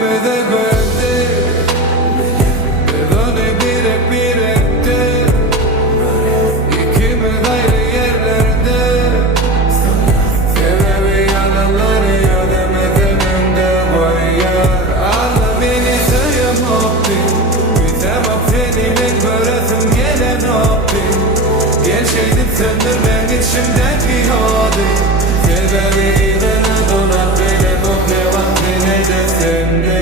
İkimize güvendi, böyle birlikte. İkimiz ayrı yerlerde. Sebebi yalanları yönemedim önde koyar. Allah beni sayamadı. Bize bak seninle göresim gelen abi. Gerçeğini söndürmen içimdeki hadi. Sebebi yılına dolan beni kopya vakti ne de sende.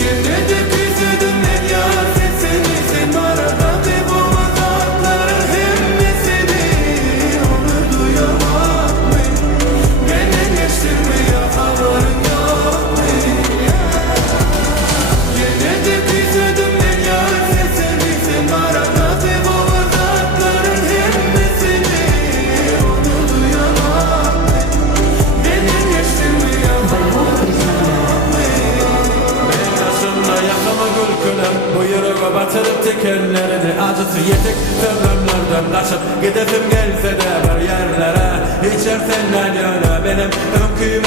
Yine de küsüdüm ben ya sesini. Sen arada kaybolmaz atların hemmesini. Onu duyamam ben. Benden geçtin mi ya haberin yok mu? Yine de küsüdüm ben ya sesini. Sen arada kaybolmaz atların hemmesini. Onu duyamam ben. Benden geçtin mi ya haberin yok mu? Ben karşımda yakama gülkülüm. Bu yüreğe batırıp tekerlerini acıtı yedik problemlerden kaçıp gidesim gelse de bir yerlere. İçersen öyle benim ömküyüm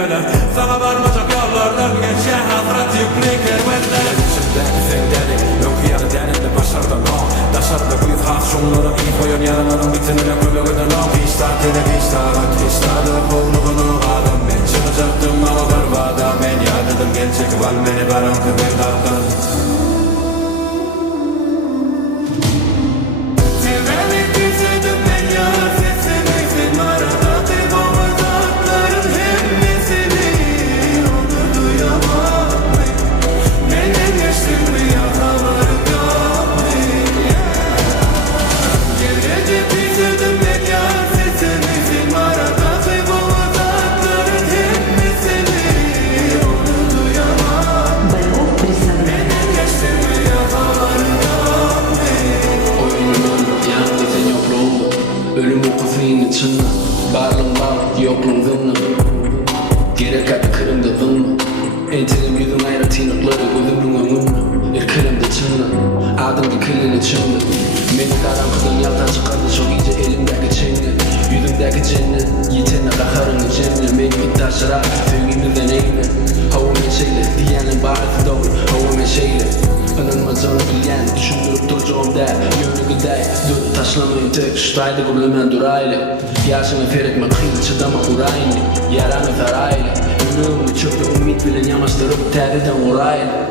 öyle. Sana varmayacak yollardan geçen hasret yüklü kervanlar. İçimdeki sen dedik yok yarı denildi başarıdan o. Daşardı büyük has şunları iyi koyun yarınların bitimine kulübüden o. İştahını iştahı kovluğunu adam. Ben çıkacaktım ama barbada ben yardım gelecek val beni baran kıvır dağdan. Seveni küsüdüm ben ya sesini. Sen arada kaybolmaz atların hemmesini. Onu duyamam ben. Benden geçtin mi ya haberin yok mu? Gece küsüdüm ben ya sesini. Sen arada kaybolmaz atların hemmesini. Onu duyamam. Benden geçtin mi ya haberin yok mu? Oyunun yanında sen yokluğun. Ölüm okufinin içinde varlığın var yokluğun zımlı. Gerek hakkı kırımda zımlı. Entilim yüzün ayrı tınıkları gözümün önümde. İrkilimde çınlı adımda kirlini çınlı. Beni karanlıktan yaltan çıkardı çok iyice elimdeki çengi. Yüzümdeki cennet yetenle kaharını cennet. Beni taşıra sevgimizden eğme. Havame şeyle diyenin barısı doğru havame şeyle. Anılmacağını bilen düşündürüp duracağım der. Yönü gider dur taşlamayın tek şutaydı gülümen durayla. Yaşını feretme kıyıl çıdama urayla. Yaramı ferayla. Yüreğimi çöplü ümit bilen yamaçtırıp teriden urayla.